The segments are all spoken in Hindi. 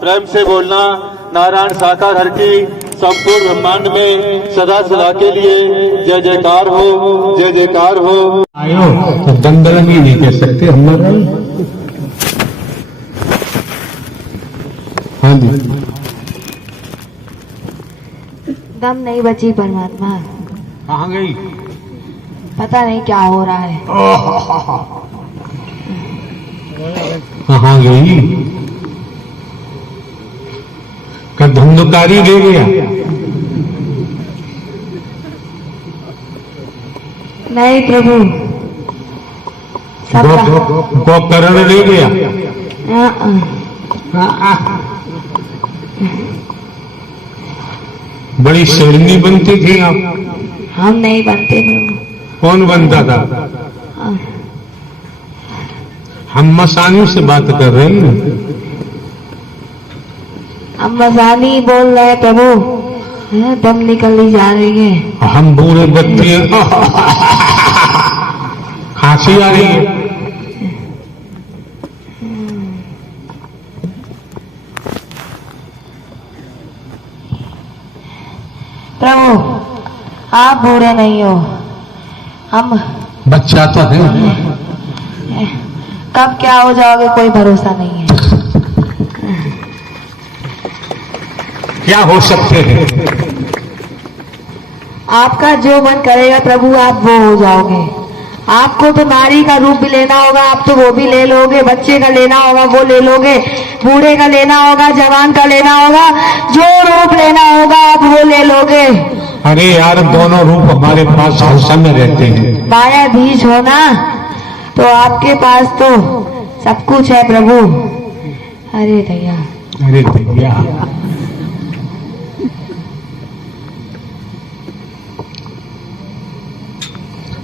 प्रेम से बोलना। नारायण साकार हर की संपूर्ण ब्रह्मांड में सदा सदा के लिए जय जयकार हो, जय जयकार हो। आयो तो दंगल भी नहीं कह सकते हमारा। हाँ जी, दम नहीं बची परमात्मा। कहाँ गई? पता नहीं क्या हो रहा है। कहाँ गई? का धुंधकारी ले गया? नहीं प्रभु, सबका गोकर्ण ले गया? बड़ी शेरनी बनती थी आप। हम नहीं बनते प्रभु। कौन बनता था? हम मसानी से बात कर रहे हैं। हम मसानी बोल रहे हैं प्रभु। दम निकलनी जा रही है। हम बूढ़े बच्चे खांसी आ रही है। प्रभु आप बूढ़े नहीं हो, हम बच्चा तो है। कब क्या हो जाओगे कोई भरोसा नहीं है। क्या हो सकते हैं? आपका जो मन करेगा प्रभु आप वो हो जाओगे। आपको तो नारी का रूप भी लेना होगा, आप तो वो भी ले लोगे। बच्चे का लेना होगा वो ले लोगे। बूढ़े का लेना होगा, जवान का लेना होगा, जो रूप लेना होगा आप वो ले लोगे। अरे यार, दोनों रूप हमारे पास हर समय रहते हैं। माया बीज हो ना, तो आपके पास तो सब कुछ है प्रभु। अरे भैया, अरे भैया,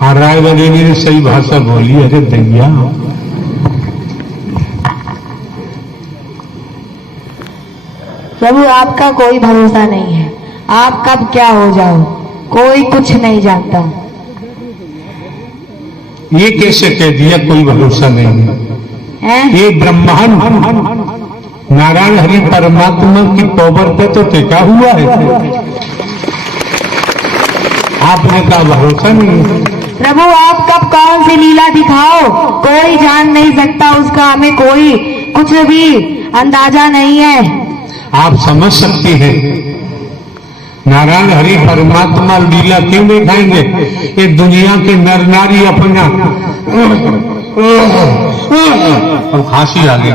हाँ, रायबरेली ने सही भाषा बोली। अरे भैया, प्रभु आपका कोई भरोसा नहीं है। आप कब क्या हो जाओ कोई कुछ नहीं जानता। ये कैसे कह दिया कोई भरोसा नहीं है? ये ब्रह्मांड नारायण हरि परमात्मा की पावर पे तो टिका हुआ है। आपने कहा भरोसा नहीं है। प्रभु आप कब कौन सी लीला दिखाओ कोई जान नहीं सकता उसका। हमें कोई कुछ भी अंदाजा नहीं है। आप समझ सकते हैं नारायण हरि परमात्मा लीला क्यों दिखाएंगे? ये दुनिया के नर नारी अपना और खांसी आ गई।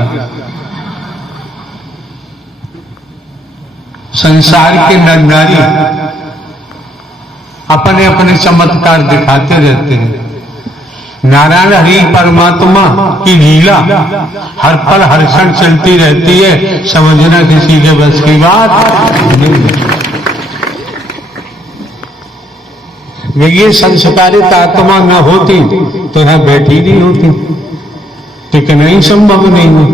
संसार के नर नारी अपने अपने चमत्कार दिखाते रहते हैं। नारायण हरि परमात्मा की लीला हर पल हर क्षण चलती रहती है। समझना किसी के बस की बात नहीं। ये संस्कारित आत्मा न होती तो यहां बैठी नहीं होती, टिकना ही संभव नहीं है।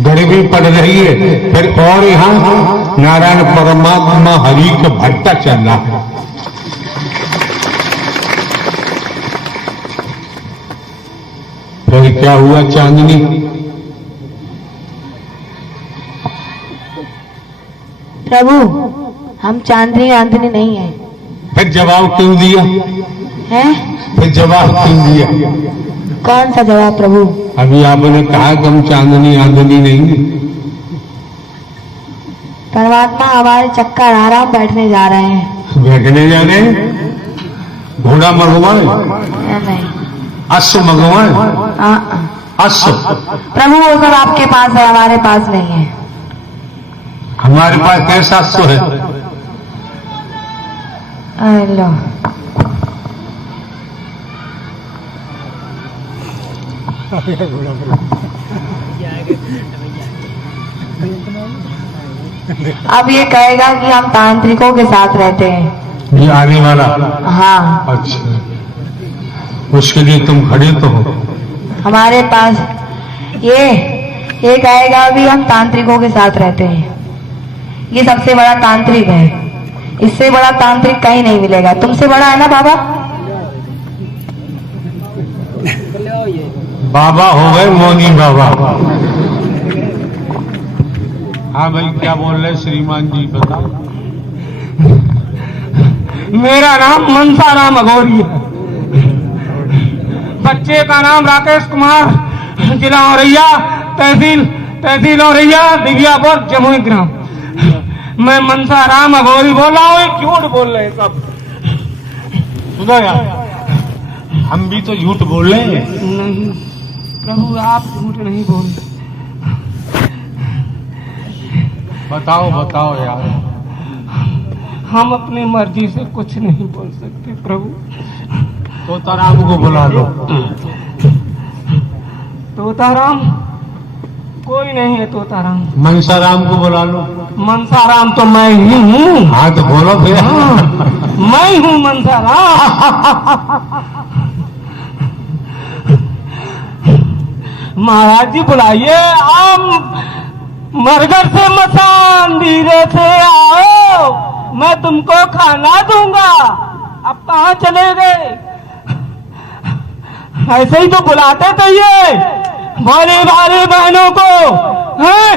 गरीबी पड़ रही है, फिर और यहां नारायण परमात्मा हरि का भट्टा चल रहा है। फिर क्या हुआ चांदनी? प्रभु हम चांदनी आंदनी नहीं है। फिर जवाब क्यों दिया? हैं? फिर जवाब क्यों दिया? कौन सा जवाब प्रभु? अभी आपने कहा कि हम चांदनी आंदनी नहीं है। परमात्मा हमारे चक्कर आराम बैठने जा रहे हैं। बैठने जा रहे हैं? घोड़ा मंगवाए? नहीं, अश्व मंगवाए? अश्व प्रभु वो सब आपके पास है, हमारे पास नहीं है। हमारे पास कैसा अश्व है? लो अब ये कहेगा कि हम तांत्रिकों के साथ रहते हैं। ये आने वाला? हाँ। अच्छा, उसके लिए तुम खड़े तो हो? हमारे पास ये कहेगा भी हम तांत्रिकों के साथ रहते हैं। ये सबसे बड़ा तांत्रिक है। इससे बड़ा तांत्रिक कहीं नहीं मिलेगा। तुमसे बड़ा है ना बाबा? बाबा हो गए मौनी बाबा। हाँ भाई, क्या बोल रहे श्रीमान जी, बताओ। मेरा नाम मनसाराम अघोरी है। बच्चे का नाम राकेश कुमार, जिला औरैया, तहसील औरैया, दिव्यापुर, जमुई ग्राम। मैं मनसाराम अघोरी बोल रहा हूँ। झूठ बोल रहे हैं सब। सुनो यार, हम भी तो झूठ बोल रहे हैं। नहीं प्रभु, आप झूठ नहीं बोल रहे। बताओ यार। हम अपनी मर्जी से कुछ नहीं बोल सकते प्रभु। तोताराम को बुला लो। तोताराम कोई नहीं है। तोताराम, मनसाराम को बुला लो। मनसाराम तो मैं ही हूँ। हाँ तो बोलो फिर। मैं हूँ मनसाराम। महाराज जी बुलाइए। आप मरघर से मसान धीरे से आओ, मैं तुमको खाना दूंगा। अब कहाँ चले गए? ऐसे ही तो बुलाते थे ये भोले भाले बहनों को, हैं?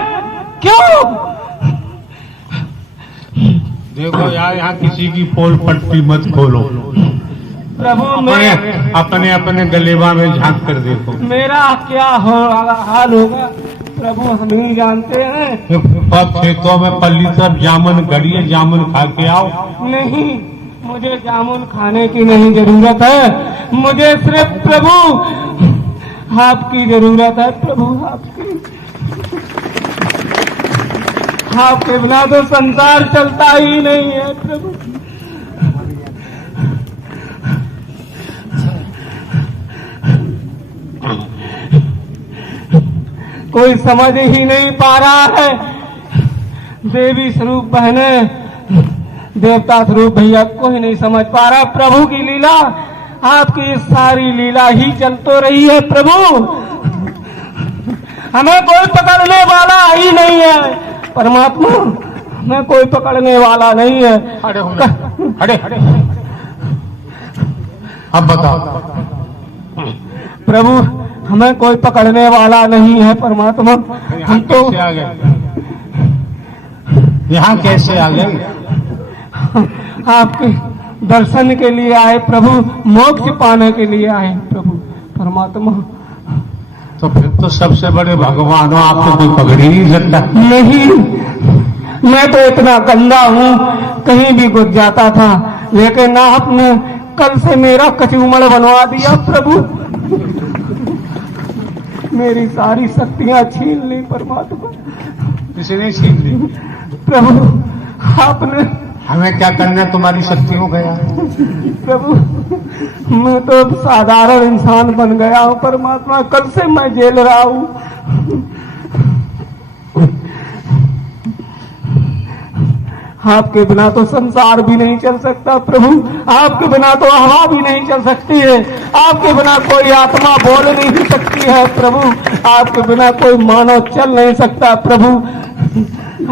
क्यों? देखो यार, यहाँ किसी की पोल पट्टी मत खोलो। प्रभु अपने अपने गलेबा में झांक कर देखो। मेरा क्या हाल होगा प्रभु, हम ही जानते हैं। अब खेतों में पल्ली तरफ जामुन गड़ी है, जामुन खा के आओ। नहीं, मुझे जामुन खाने की नहीं जरूरत है। मुझे सिर्फ प्रभु आपकी जरूरत है। प्रभु आपके बिना तो संसार चलता ही नहीं है प्रभु। कोई समझ ही नहीं पा रहा है। देवी स्वरूप बहने, देवता स्वरूप भैया, कोई नहीं समझ पा रहा प्रभु की लीला। आपकी सारी लीला ही चल तो रही है प्रभु। हमें कोई पकड़ने वाला ही नहीं है परमात्मा। हमें कोई पकड़ने वाला नहीं है। अरे अब बताओ प्रभु, हमें कोई पकड़ने वाला नहीं है परमात्मा। हम तो आ गए, यहाँ कैसे आ गए? आपके दर्शन के लिए आए प्रभु, मोक्ष पाने के लिए आए प्रभु परमात्मा। तो फिर तो सबसे बड़े भगवान हो, आपको कोई पकड़ ही नहीं सकता। नहीं, मैं तो इतना गंदा हूँ, कहीं भी घुस जाता था, लेकिन आपने कल से मेरा कचूमड़ बनवा दिया प्रभु। मेरी सारी शक्तियां छीन ली परमात्मा। किसी छीन ली? प्रभु आपने। हमें क्या करना है तुम्हारी शक्तियों का यार? प्रभु, मैं तो साधारण इंसान बन गया हूँ परमात्मा। कल से मैं जेल रहा हूँ। आपके बिना तो संसार भी नहीं चल सकता प्रभु। आपके बिना तो हवा भी नहीं चल सकती है। आपके बिना कोई आत्मा बोल नहीं सकती है प्रभु। आपके बिना कोई मानव चल नहीं सकता प्रभु।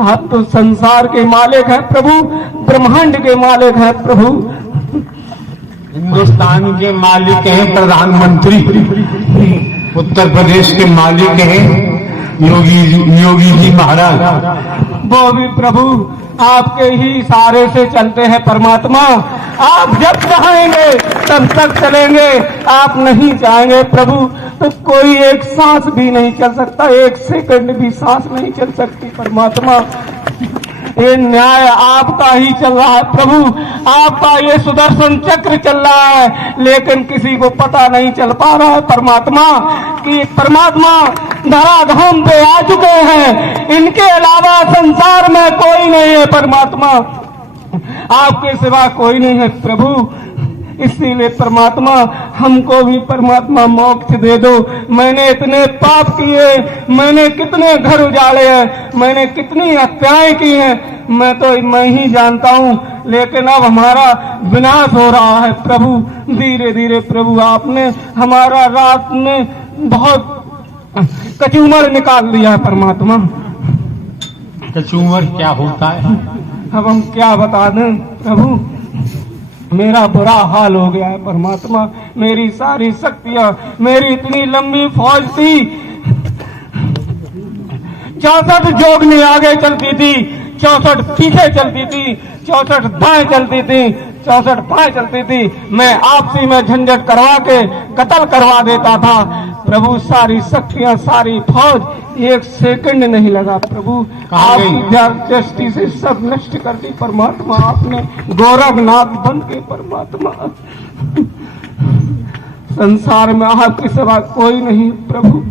आप तो संसार के मालिक हैं प्रभु, ब्रह्मांड के मालिक हैं प्रभु। हिंदुस्तान के मालिक हैं प्रधानमंत्री, उत्तर प्रदेश के मालिक हैं योगी जी महाराज। वो भी प्रभु आपके ही इशारे से चलते हैं परमात्मा। आप जब चाहेंगे तब तक चलेंगे, आप नहीं चाहेंगे प्रभु तो कोई एक सांस भी नहीं चल सकता, एक सेकंड भी सांस नहीं चल सकती परमात्मा। ये न्याय आपका ही चल रहा है प्रभु। आपका ये सुदर्शन चक्र चल रहा है, लेकिन किसी को पता नहीं चल पा रहा है परमात्मा कि परमात्मा धराधाम पे आ चुके हैं। इनके अलावा संसार में कोई नहीं है परमात्मा। आपके सिवा कोई नहीं है प्रभु। इसीलिए परमात्मा हमको भी परमात्मा मोक्ष दे दो। मैंने इतने पाप किए, मैंने कितने घर उजाड़े हैं, मैंने कितनी हत्याएं की हैं, मैं ही जानता हूँ। लेकिन अब हमारा विनाश हो रहा है प्रभु। धीरे धीरे प्रभु आपने हमारा रात में बहुत कचूमड़ निकाल दिया है परमात्मा। कचूमड़ क्या होता है? अब हम क्या बता दें प्रभु, मेरा बुरा हाल हो गया है परमात्मा। मेरी सारी शक्तियां, मेरी इतनी लंबी फौज थी, 64 जोगनी आगे चलती थी, 64 पीछे चलती थी, 64 दाएं चलती थी, 64 बाएं चलती थी। मैं आपसी में झंझट करवा के कत्ल करवा देता था। प्रभु सारी शक्तियां, सारी फौज, एक सेकंड नहीं लगा प्रभु। आपकी दृष्टि से सब नष्ट कर दी परमात्मा। आपने गोरखनाथ बन के परमात्मा, संसार में आपके सिवा कोई नहीं प्रभु।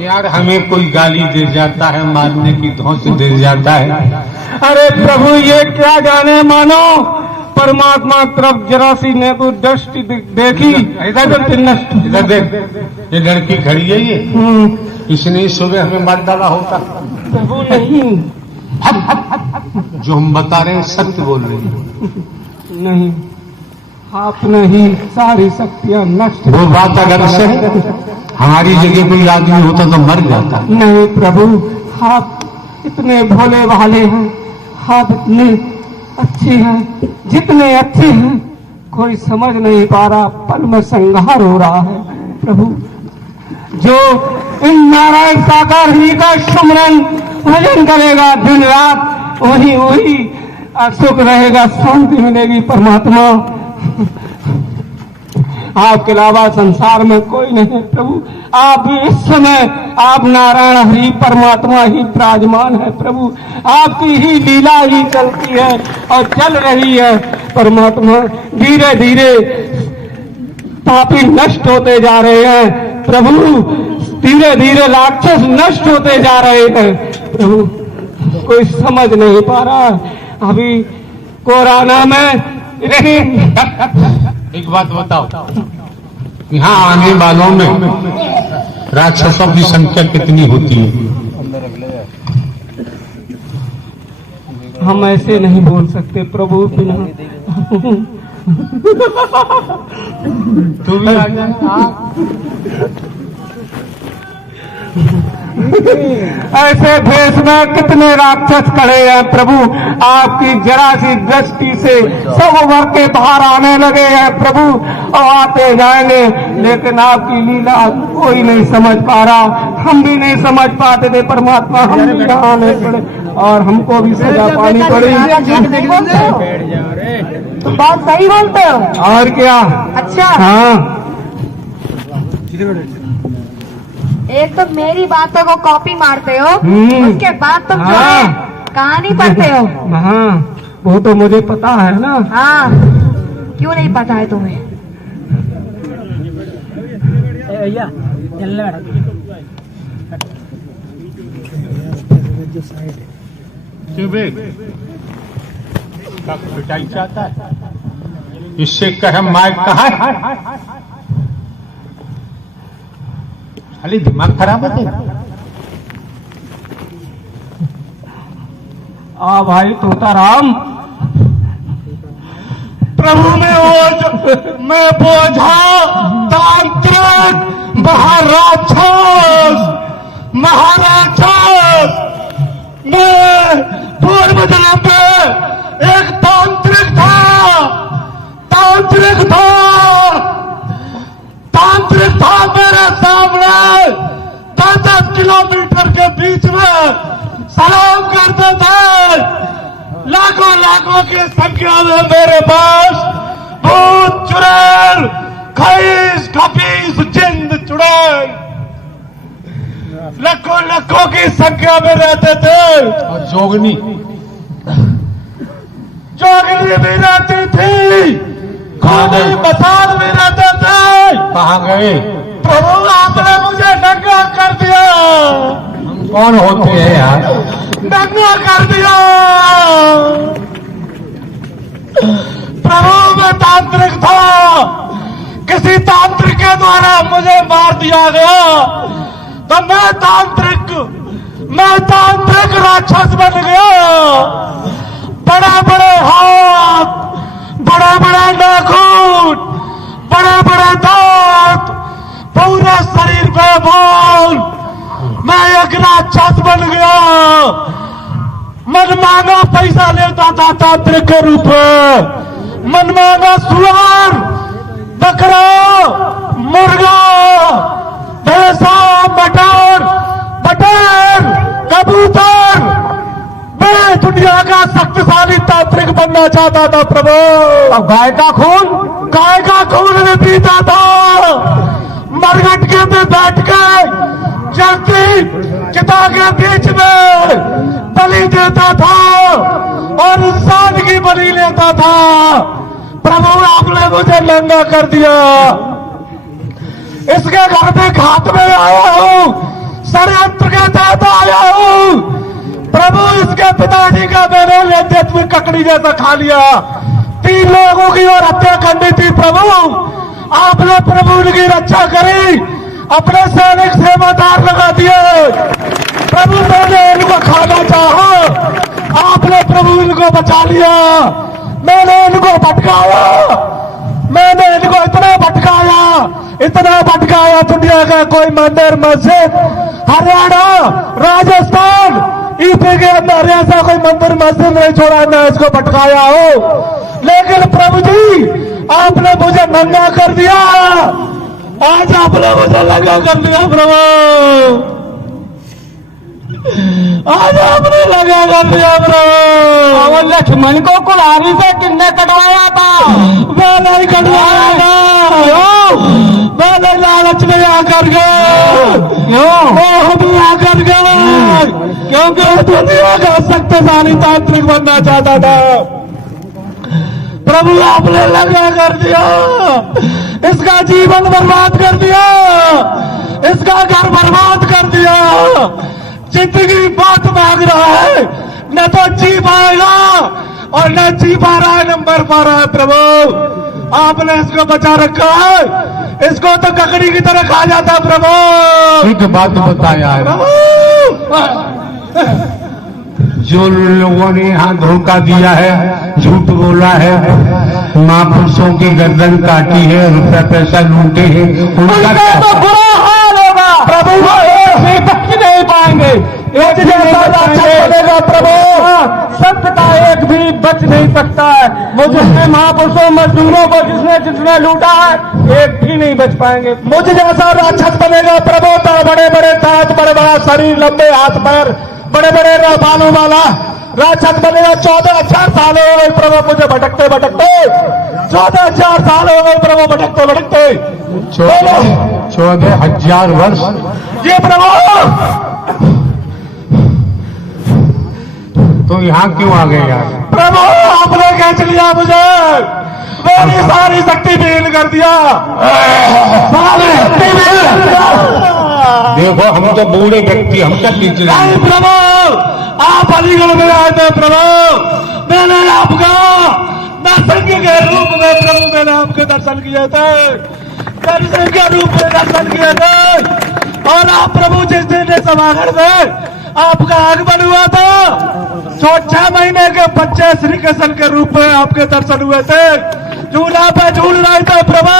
यार हमें कोई गाली दे जाता है, मारने की धौंस दे जाता है। अरे प्रभु ये क्या जाने, मानो परमात्मा तरफ जरा सी ने तो दृष्टि देखी, इधर देख, ये लड़की खड़ी है, ये इसने सुबह हमें मार डाला होता। प्रभु नहीं, जो हम बता रहे हैं सत्य बोल रहे हैं। नहीं, आपने ही सारी शक्तियां नष्ट। वो बात अगर से हमारी जगह कोई आदमी होता तो मर जाता। नहीं प्रभु, आप इतने भोले भाले हैं, आप इतने अच्छे हैं, जितने अच्छे हैं कोई समझ नहीं पा रहा। पल में संहार हो रहा है प्रभु। जो इन नारायण साकार ही का सुमरन भजन करेगा दिन रात, वही सुख रहेगा, शांति मिलेगी परमात्मा। आपके अलावा संसार में कोई नहीं प्रभु। आप इस समय आप नारायण हरि परमात्मा ही विराजमान है प्रभु। आपकी ही लीला ही चलती है और चल रही है परमात्मा। धीरे धीरे पापी नष्ट होते जा रहे हैं प्रभु, धीरे धीरे राक्षस नष्ट होते जा रहे हैं प्रभु। कोई समझ नहीं पा रहा। अभी कोरोना में एक बात बताओ, यहाँ आने वालों में राक्षसों की संख्या कितनी होती है? हम ऐसे नहीं बोल सकते प्रभु बिना। तू भी आ जा। ऐसे देश में कितने राक्षस खड़े हैं प्रभु। आपकी जरा सी दृष्टि से सब उभर के बाहर आने लगे हैं प्रभु, और आते जाएंगे, लेकिन आपकी लीला कोई नहीं समझ पा रहा। हम भी नहीं समझ पाते थे परमात्मा, हम भी यहाँ आने पड़े और हमको भी सजा पानी पड़ी। तो बात सही बोलते हो। और क्या? अच्छा, हाँ, एक तो मेरी बातों को कॉपी मारते हो, उसके बाद तुम जो है कहानी पढ़ते हो। हाँ, वो तो मुझे पता है ना। हाँ, क्यों नहीं पता है तुम्हें? पिटाई चाहता है, इससे कह माइक कहाँ है? खाली दिमाग खराब है तेरा। भाई तोताराम, प्रभु मैं बोझा तांत्रिक महाराक्षस मैं पूर्व जन्म पे एक तांत्रिक था मेरे सामने 10 किलोमीटर के बीच में सलाम करते थे। लाखों की संख्या में मेरे पास भूत चुड़ैल, खईस खपीस जिंद चुड़ैल लाखों की संख्या में रहते थे। और जोगनी भी रहती थी, खूनी मसाल भी रहते थे। कहाँ गए? प्रभु आपने मुझे नंगा कर दिया। कौन होते हैं यार? नंगा कर दिया प्रभु। मैं तांत्रिक था, किसी तांत्रिक के द्वारा मुझे मार दिया गया, तो मैं तांत्रिक राक्षस बन गया। बड़े हाथ, बड़े नाखून, बड़े दांत, पूरे शरीर पे बाल, मैं एक राक्षस बन गया। मनमाना पैसा लेता था तांत्रिक के रूप में। मनमाना सुअर, बकरा, मुर्गा, भैंसा, मटर, कबूतर, मैं दुनिया का शक्तिशाली तांत्रिक बनना चाहता था प्रभु। और गाय का खून ने पीता था, मरघटके में बैठ के जलती चिता के बीच में बलि देता था और इंसान की बलि लेता था। प्रभु आपने मुझे नंगा कर दिया, इसके घर में घात में आया हूं, षड्यंत्र के तहत आया हूं। प्रभु इसके पिताजी का मैंने लेते में ककड़ी जैसा खा लिया, 3 लोगों की और हत्या करनी थी। प्रभु आपने प्रभु उनकी रक्षा करी, अपने सैनिक सेवादार लगा दिए। प्रभु मैंने इनको खाना चाहा, आपने प्रभु इनको बचा लिया। मैंने इनको भटकाया, मैंने इनको इतना भटकाया दुनिया का कोई मंदिर मस्जिद हरियाणा राजस्थान यूपी के अंदर ऐसा कोई मंदिर मस्जिद नहीं छोड़ा, मैं इसको भटकाया हूं। लेकिन प्रभु जी आपने मुझे नंगा कर दिया, आज आपने मुझे नंगा कर दिया प्रभु, आज आपने नंगा कर दिया प्रभु। और लक्ष्मण को कुल्हाड़ी से किसने कटवाया था? मैं नहीं कटवाया था, मैंने लालच में आकर गए, मोह में आकर गए, क्योंकि दुनिया का शक्तिशाली तांत्रिक बनना चाहता था। प्रभु आपने लगा कर दिया, इसका जीवन बर्बाद कर दिया, इसका घर बर्बाद कर दिया। जिंदगी बात मांग रहा है, न तो जी पाएगा और न जी पा रहा है, न मर पा रहा है। प्रभु आपने इसको बचा रखा है, इसको तो ककड़ी की तरह खा जाता प्रभु। एक बात बताया है, जो लोगों ने यहाँ धोखा दिया है, झूठ बोला है, महापुरुषों की गर्दन काटी है, रुपया पैसा लूटे हैं, उनका तो बुरा हाल होगा प्रभु। बच नहीं पाएंगे, एक जैसा राक्षस बनेगा प्रभु, सत्य का एक भी बच नहीं सकता है। मुझे महापुरुषों मजदूरों को जिसने लूटा है, एक भी नहीं बच पाएंगे। मुझ जैसा राक्षस बनेगा प्रभु, तो बड़े बड़े दांत, बड़े बड़ा शरीर, लंबे हाथ पैर, बड़े बड़े बालों वाला राक्षस बनेगा। 14,000 साल हो गए प्रभु मुझे भटकते भटकते, 14,000 साल हो गए प्रभु भटकते भटकते। 14,000 वर्ष ये प्रभु तो यहाँ क्यों आ गए यार? प्रभु आपने खींच लिया मुझे, मेरी सारी शक्ति भील कर दिया, सारी शक्ति भील कर दिया। देखो हम तो बूढ़े व्यक्ति, हम क्या खींच रहे नहीं हैं? प्रभु आप अलीगढ़ में आए थे प्रभु, मैंने आपका दर्शन के रूप में प्रभु मैंने आपके दर्शन किए थे, दर्शन के रूप में दर्शन किए थे। और आप प्रभु जिस दिन सभागृह में आपका आगमन हुआ था, 6 महीने के बच्चे श्री कृष्ण के रूप में आपके दर्शन हुए थे, झूला पे झूल रहे थे प्रभु,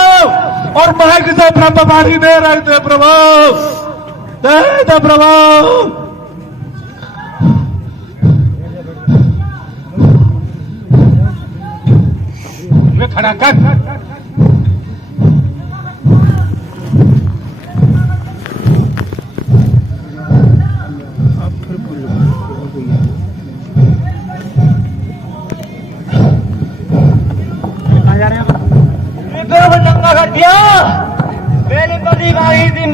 और महक से ब्रह्मवाणी दे रहे थे प्रभु, दे रहे थे प्रभु। खड़ा कर। नंगा कर दिया, मेरी बड़ी गाड़ी थी,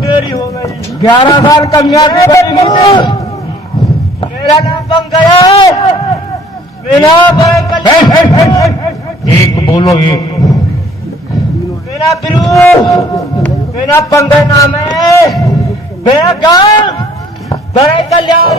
देरी हो गई। 11 साल कन्या थी मेरी मुझे, मेरा नाम बन गया, मेरा एक बोलो, एक मेरा बिरू, मेरा पंगा नाम है, मेरा गांव बड़े कल्याण।